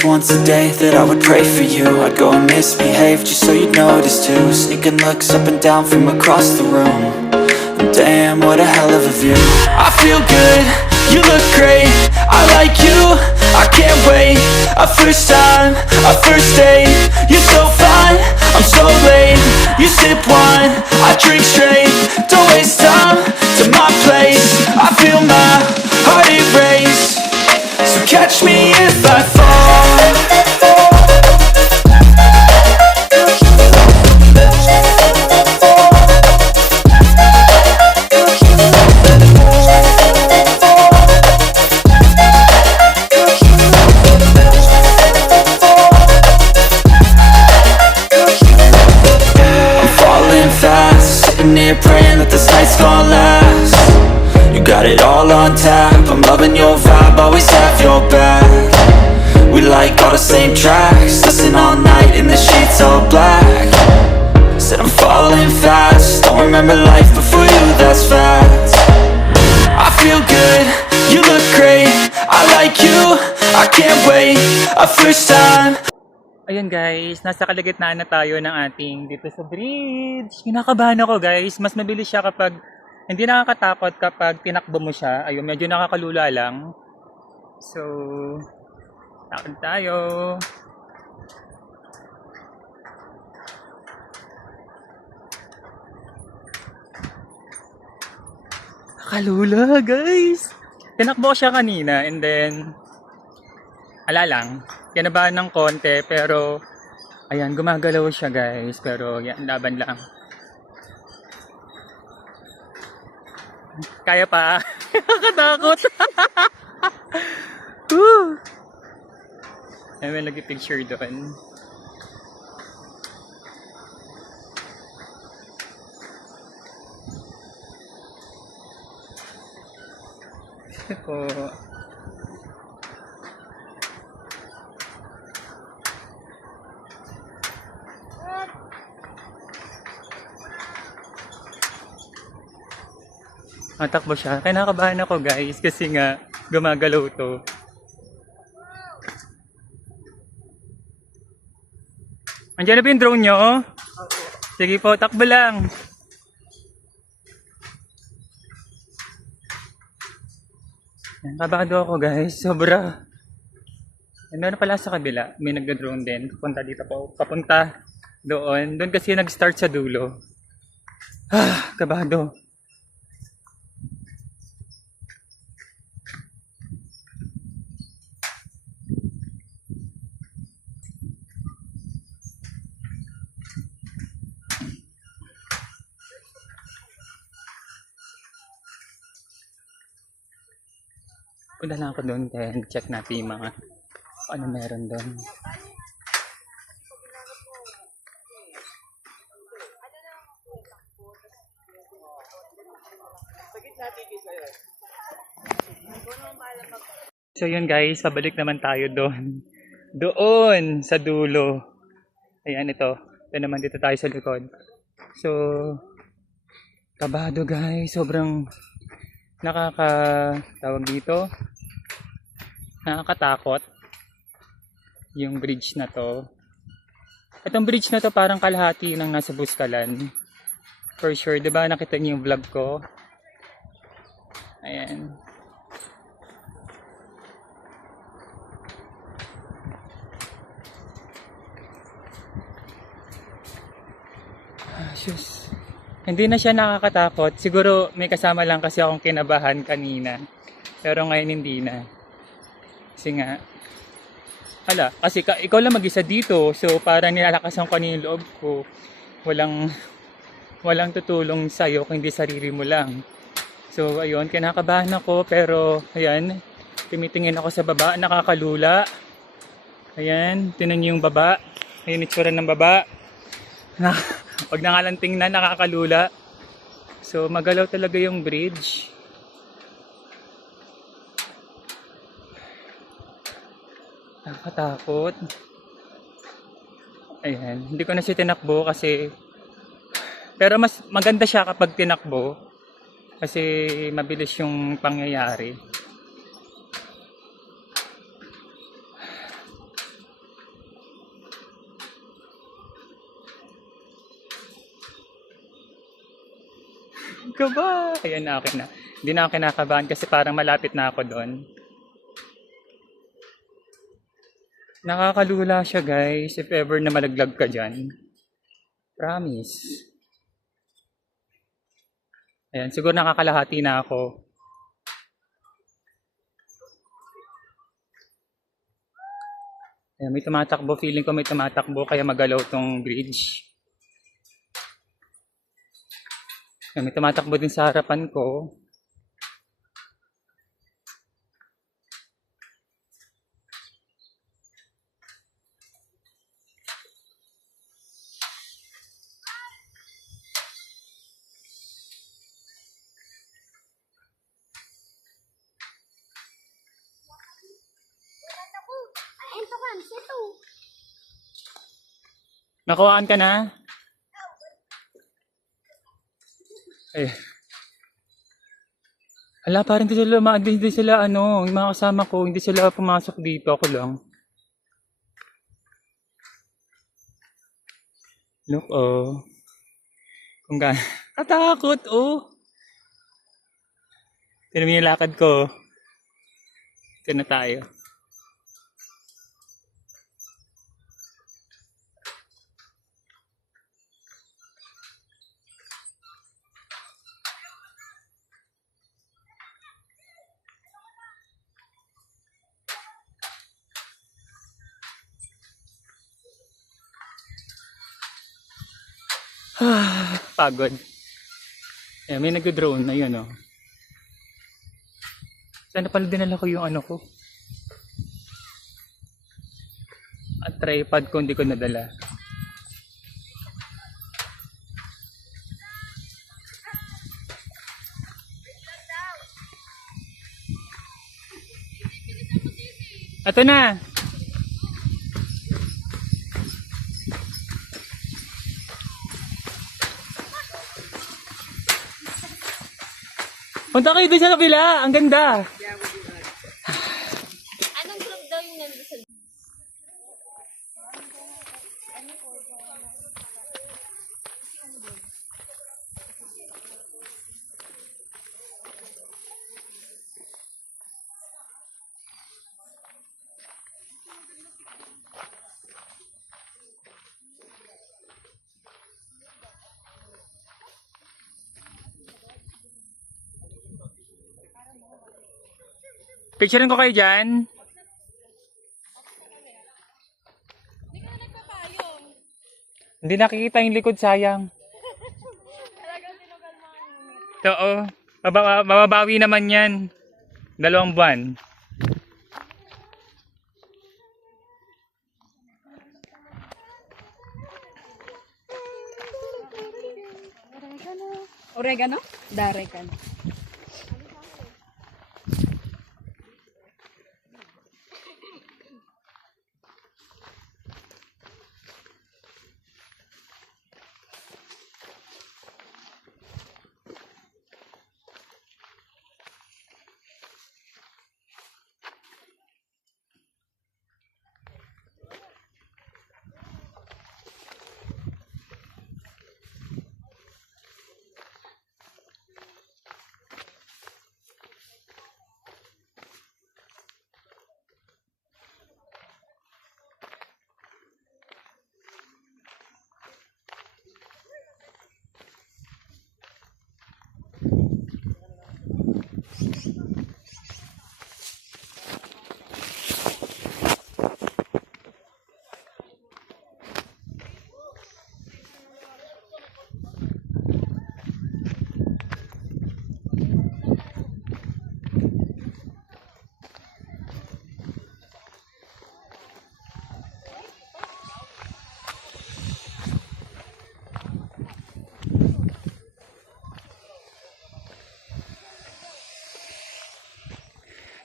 just once a day that I would pray for you. I'd go and misbehave just so you'd notice too. Sneaking looks up and down from across the room. And damn, what a hell of a view. I feel good, you look great, I like you, I can't wait. A first time, a first date. You're so fine, I'm so late. You sip wine, I drink straight. Don't waste time to my place. I feel my heart erase. So catch me if I fall. Sitting here praying that this night's gonna last. You got it all on tap, I'm loving your vibe, always have your back. We like all the same tracks, listen all night in the sheets all black. Said I'm falling fast, don't remember life before you, that's fact. I feel good, you look great, I like you, I can't wait. A first time. Ayun guys, nasa kalagitnaan na tayo ng ating dito sa bridge. Kinakabahan ako guys, mas mabilis siya kapag hindi nakakatakot kapag tinakbo mo siya. Ayun, medyo nakakalula lang. So, takot tayo. Nakakalula guys. Tinakbo ko siya kanina and then ala lang, kinabahan ng konti pero ayan, gumagalaw siya guys, pero yan, laban lang. Kaya pa. Nakatakot. Ay, may nag-picture doon. Ito po. Matakbo siya. Kaya nakabahan ako guys kasi nga gumagalaw to. Andiyan na ba yung drone nyo? Sige po, takbo lang. Nakabado ako guys, sobra. Meron pala sa kabila, may nagda-drone din. Papunta dito po, papunta doon. Doon kasi nag-start sa dulo. Kabado. Punta lang ako doon, then check natin yung mga ano meron doon. So yun guys, pabalik naman tayo doon. Doon sa dulo. Ayan ito. Ito naman dito tayo sa likod. So, kabado guys. Sobrang tawag dito. Nakakatakot. Yung bridge na to. Itong bridge na to parang kalahati ng nasa Buskalan. For sure. Diba nakita niyo yung vlog ko? Ayan. Shush. Hindi na siya nakakatakot. Siguro may kasama lang kasi akong kinabahan kanina. Pero ngayon hindi na. Kasi nga, kasi ikaw lang mag-isa dito. So parang nilalakasan ko yung loob ko. Walang tutulong sa'yo kung hindi sarili mo lang. So ayun, kinakabahan ako. Pero ayan, tumitingin ako sa baba. Nakakalula. Ayan, tinan yung baba. Ayun, itsura ng baba. Pag nangalang tingnan, nakakalula. So, magalaw talaga yung bridge. Nakakatakot. Ayan, hindi ko na siya tinakbo kasi pero mas maganda siya kapag tinakbo kasi mabilis yung pangyayari. ka ba? Ayan na, okay na. Hindi na ako kinakabahan kasi parang malapit na ako doon. Nakakalula siya guys, if ever na malaglag ka dyan. Promise. Ayan, siguro nakakalahati na ako. Ayan, may tumatakbo, feeling ko may tumatakbo kaya magalaw tong bridge. Ayan, may tumatakbo din sa harapan ko. Nakuhaan ka na? Eh. Ala, parang hindi sila yung mga kasama ko, hindi sila pumasok dito, ako lang. Look, oh. Kung gaano. Katakot, oh. Tignan mo yung lakad ko. Ito na tayo. Pagod. Ayan, may nag-drone. Ayun, oh. Sana pala dinala ko yung ko. At tripod ko hindi ko nadala. Ito na! Punta kayo doon sa kabila! Ang ganda! Anong club daw yung nandun sa... Picturein ko kayo dyan. Hindi ka na nagpapayong. Hindi nakikita yung likod, sayang. Talagang sinugalmahan mo. Oo. Mababawi naman yan. 2 buwan. Oregano? Daregan.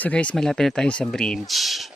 So guys, malapit na tayo sa bridge.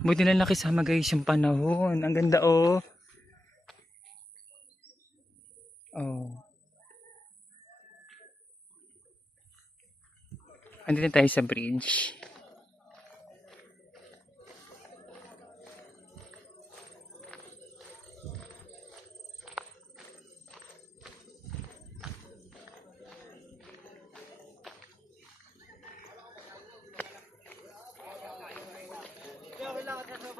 Buti na lang kasama guys yung panahon. Ang ganda oh. Oh. Andito na tayo sa bridge.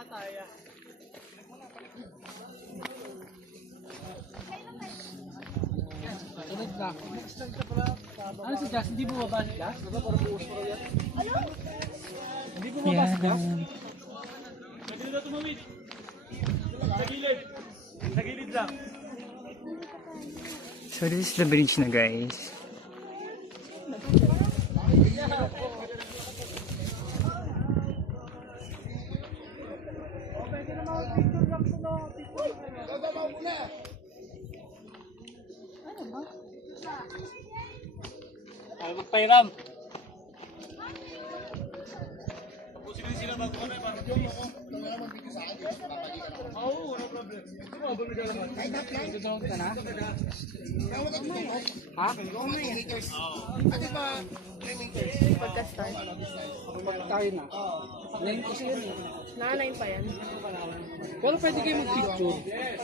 Ano si Jazz? Hindi bumaba si Jazz? Hindi bumaba si Jazz? Yan. Sa gilid lang. So this is the bridge na guys. Ay, magpairam. Tapusin din sila bago kami. Parang yung ako. Oo, no problem. Kahit na-down ka na? Ha? 2 meters. Ate ba 3 meters? Pagka-start. Pag tayo na. 9 kasi yun eh. Nanay pa yan. Pero pwede kayo mag-picture.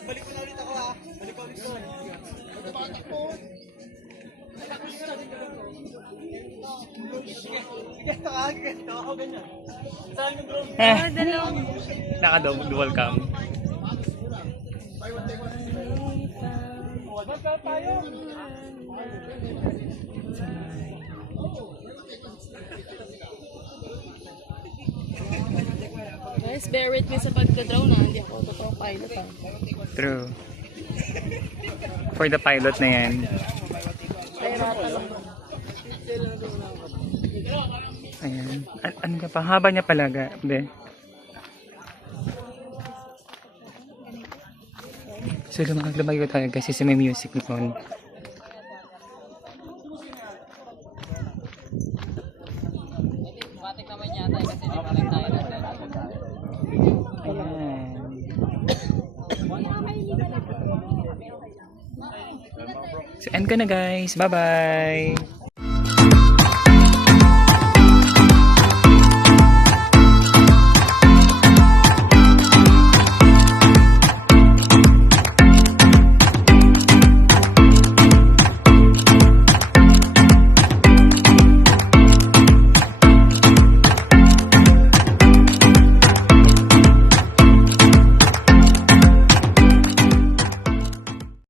Balik mo na ulit ako ha. Balik ko ulit doon. Ito ba takbo? Sige, ganito ako ganyan. Saan yung drone? Dalawang. Naka-dual cam. Magka tayo. Guys, bear with me sa pagka-drone na. Hindi ako totoo pilot ah. True. For the pilot na yan. Pairata lang. Ayan. Ano ka pa? Haba niya palaga. Be. So lumayo tayo kasi sa may music noon. Matik naman yata kasi di pa rin tayo natin. Ayan. So end ko na guys. Bye bye.